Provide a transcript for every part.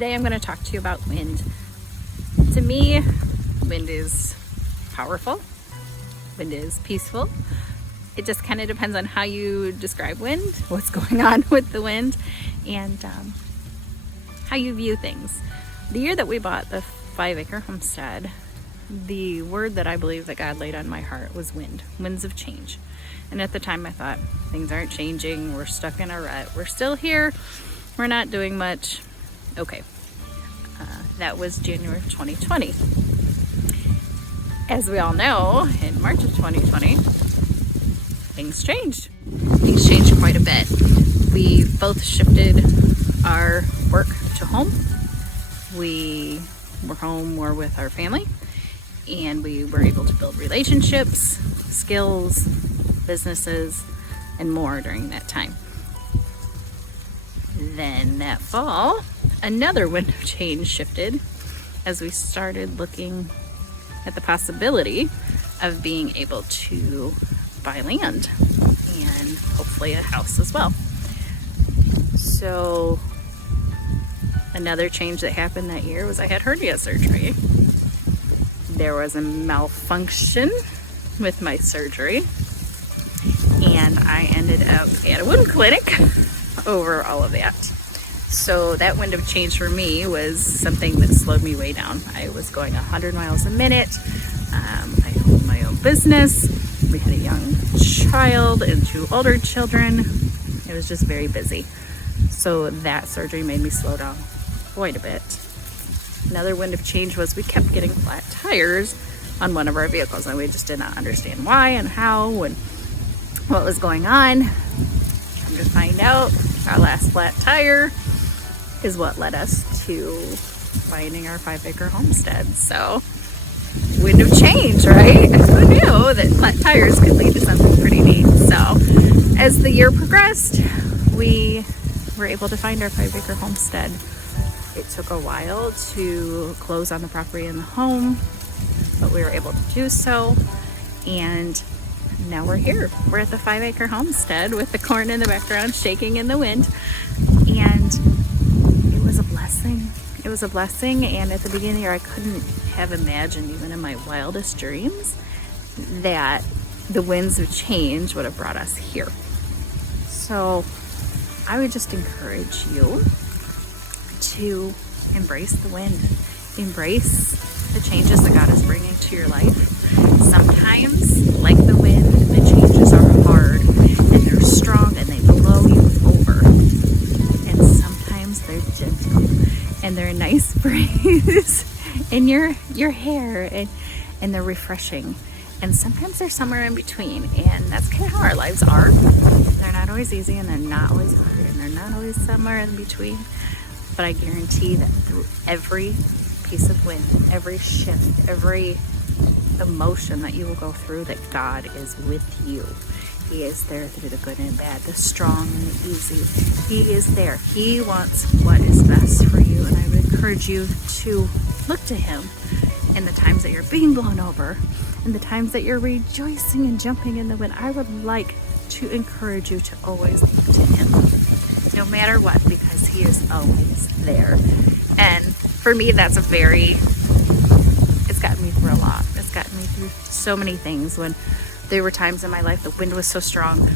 Today I'm going to talk to you about wind. To me, wind is powerful. Wind is peaceful. It just kind of depends on how you describe wind, what's going on with the wind, and how you view things. The year that we bought the 5-acre homestead, the word that I believe that God laid on my heart was wind, winds of change. And at the time I thought, things aren't changing, we're stuck in a rut, we're still here, we're not doing much. Okay, that was January of 2020. As we all know, in March of 2020, things changed. Things changed quite a bit. We both shifted our work to home. We were home more with our family, and we were able to build relationships, skills, businesses, and more during that time. Then that fall, another wind of change shifted as we started looking at the possibility of being able to buy land and hopefully a house as well. So another change that happened that year was I had hernia surgery. There was a malfunction with my surgery, and I ended up at a wound clinic over all of that. So that wind of change for me was something that slowed me way down. I was going 100 miles a minute. I owned my own business. We had a young child and 2 older children. It was just very busy. So that surgery made me slow down quite a bit. Another wind of change was we kept getting flat tires on one of our vehicles, and we just did not understand why and how and what was going on. Come to find out, our last flat tire is what led us to finding our 5-acre homestead. So, wind of change, right? Who knew that flat tires could lead to something pretty neat? So, as the year progressed, we were able to find our 5-acre homestead. It took a while to close on the property and the home, but we were able to do so, and now we're here. We're at the 5-acre homestead with the corn in the background shaking in the wind, and it was a blessing. It was a blessing, and at the beginning of the year I couldn't have imagined, even in my wildest dreams, that the winds of change would have brought us here. So I would just encourage you to embrace the wind. Embrace the changes that God is bringing to your life. Sometimes, like the wind, the changes are hard and they're strong and they blow you over. And sometimes they're gentle and they're a nice breeze in your hair, and they're refreshing. And sometimes they're somewhere in between, and that's kind of how our lives are. They're not always easy, and they're not always hard, and they're not always somewhere in between. But I guarantee that through every piece of wind, every shift, every emotion that you will go through, that God is with you. He is there through the good and bad, the strong and the easy. He is there. He wants what is best for you, and I would encourage you to look to Him in the times that you're being blown over, and the times that you're rejoicing and jumping in the wind. I would like to encourage you to always look to Him, no matter what, because He is always there. And for me, it's gotten me through a lot. It's gotten me through so many things. When there were times in my life the wind was so strong,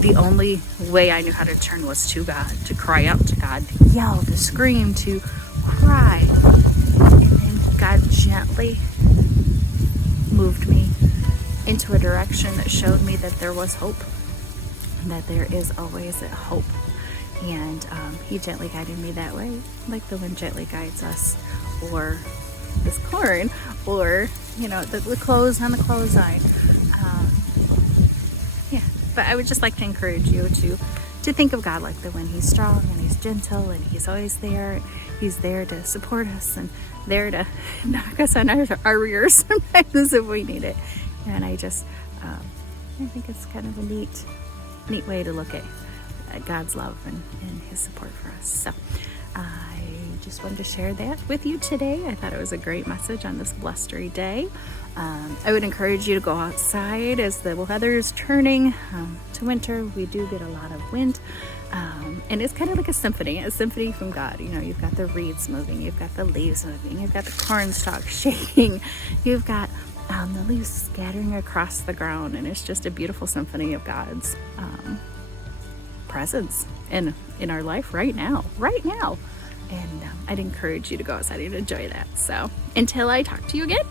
the only way I knew how to turn was to God, to cry out to God, to yell, to scream, to cry. And then God gently moved me into a direction that showed me that there was hope, and that there is always a hope. And He gently guided me that way, like the wind gently guides us, or this corn, or the clothes on the clothesline. But I would just like to encourage you to think of God like the wind. He's strong and He's gentle, and He's always there. He's there to support us and there to knock us on our rears sometimes if we need it. And I think it's kind of a neat way to look at God's love and His support for us. So I just wanted to share that with you today. I thought it was a great message on this blustery day. I would encourage you to go outside as the weather is turning to winter. We do get a lot of wind, And it's kind of like a symphony from God. You know, you've got the reeds moving, you've got the leaves moving, you've got the corn stalk shaking, you've got the leaves scattering across the ground, and it's just a beautiful symphony of God's presence in our life right now. And I'd encourage you to go outside and enjoy that. So until I talk to you again,